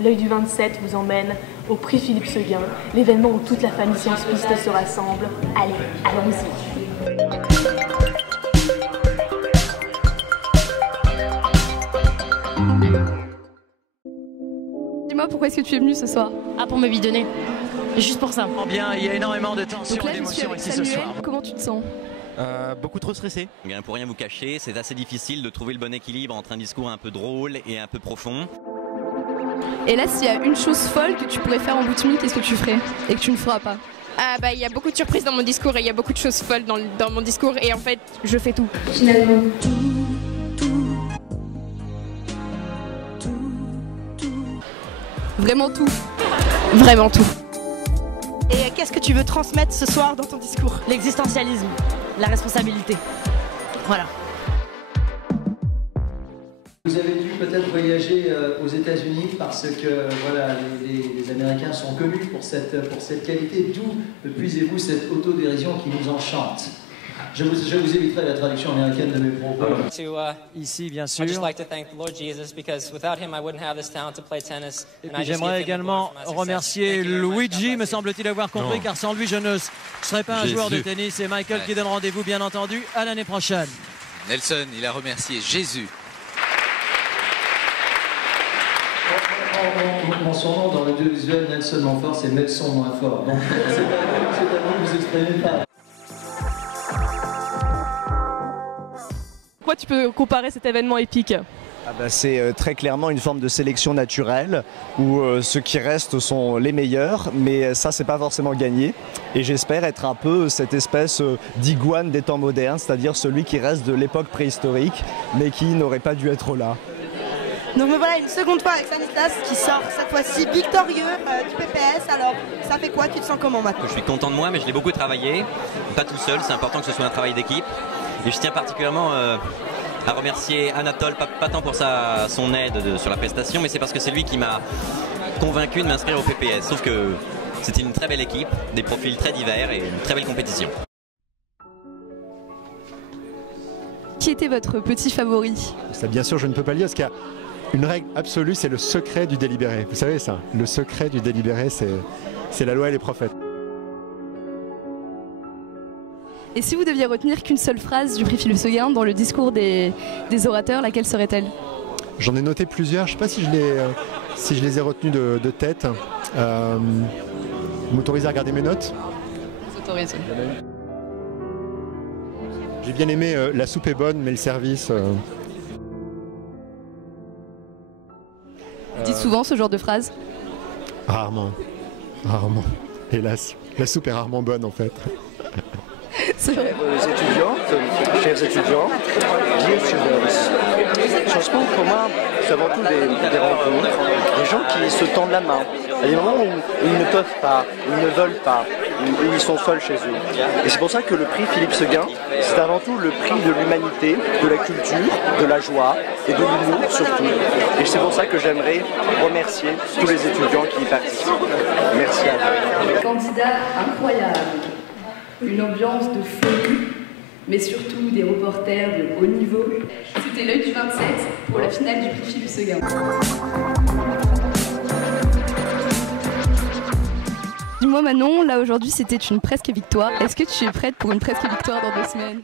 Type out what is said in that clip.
L'œil du 27 vous emmène au prix Philippe Seguin, l'événement où toute la famille Science Piste se rassemble. Allez, allons-y. Dis-moi, pourquoi est-ce que tu es venu ce soir? Ah, pour me bidonner. Juste pour ça. Bien, il y a énormément de tension Donc là, et je suis d'émotion avec ici ce Samuel. soir. Comment tu te sens? Beaucoup trop stressé. Bien, pour rien vous cacher, c'est assez difficile de trouver le bon équilibre entre un discours un peu drôle et un peu profond. Et là, s'il y a une chose folle que tu pourrais faire en bout de nuit, qu'est-ce que tu ferais et que tu ne feras pas? Il y a beaucoup de surprises dans mon discours et il y a beaucoup de choses folles dans mon discours et en fait, je fais tout. Finalement. Vraiment tout. Vraiment tout. Et qu'est-ce que tu veux transmettre ce soir dans ton discours? L'existentialisme, la responsabilité. Voilà. Vous avez dû peut-être voyager aux États-Unis parce que voilà, les Américains sont connus pour cette qualité. D'où puisez-vous cette autodérision qui nous enchante? Je vous éviterai la traduction américaine de mes propos. Ici, bien sûr. Et puis j'aimerais également remercier Luigi, me semble-t-il avoir compris, car sans lui, je ne serais pas un joueur de tennis. Et Michael qui donne rendez-vous, bien entendu, à l'année prochaine. Nelson, il a remercié Jésus. Mon surnom dans l'audiovisuel, Nelson Montfort, c'est Nelson moins fort. Donc c'est à vous de vous exprimer pas. Pourquoi tu peux comparer cet événement épique? C'est très clairement une forme de sélection naturelle où ceux qui restent sont les meilleurs, mais ça c'est pas forcément gagné. Et j'espère être un peu cette espèce d'iguane des temps modernes, c'est-à-dire celui qui reste de l'époque préhistorique, mais qui n'aurait pas dû être là. Donc me voilà une seconde fois avec Stanislas qui sort cette fois-ci victorieux du PPS. Alors ça fait quoi? Tu te sens comment maintenant? Je suis content de moi, mais je l'ai beaucoup travaillé. Pas tout seul, c'est important que ce soit un travail d'équipe. Et je tiens particulièrement à remercier Anatole, pas tant pour son aide sur la prestation, mais c'est parce que c'est lui qui m'a convaincu de m'inscrire au PPS. Sauf que c'était une très belle équipe, des profils très divers et une très belle compétition. Qui était votre petit favori? Ça, bien sûr, je ne peux pas le dire, parce qu'il y a une règle absolue, c'est le secret du délibéré. Vous savez ça? Le secret du délibéré, c'est la loi et les prophètes. Et si vous deviez retenir qu'une seule phrase du prix Philippe Seguin dans le discours des orateurs, laquelle serait-elle? J'en ai noté plusieurs, je ne sais pas si je les ai retenus de tête. Vous m'autorisez à regarder mes notes? Je vous autorise. J'ai bien aimé la soupe est bonne, mais le service... Vous dites souvent ce genre de phrase? Rarement, rarement. Hélas, la soupe est rarement bonne en fait. C'est vrai. Chers étudiants, dear students, Sciences Po pour moi, c'est avant tout des rencontres, des gens qui se tendent la main. Il y a des moments où ils ne peuvent pas, où ils ne veulent pas, où ils sont seuls chez eux. Et c'est pour ça que le prix Philippe Seguin, c'est avant tout le prix de l'humanité, de la culture, de la joie et de l'humour surtout. Et c'est pour ça que j'aimerais remercier tous les étudiants qui y participent. Merci à vous. Candidat incroyable, une ambiance de folie, mais surtout des reporters de haut niveau. C'était l'œil du 27 pour la finale du prix Philippe Seguin. Dis-moi Manon, là aujourd'hui c'était une presque victoire. Est-ce que tu es prête pour une presque victoire dans 2 semaines?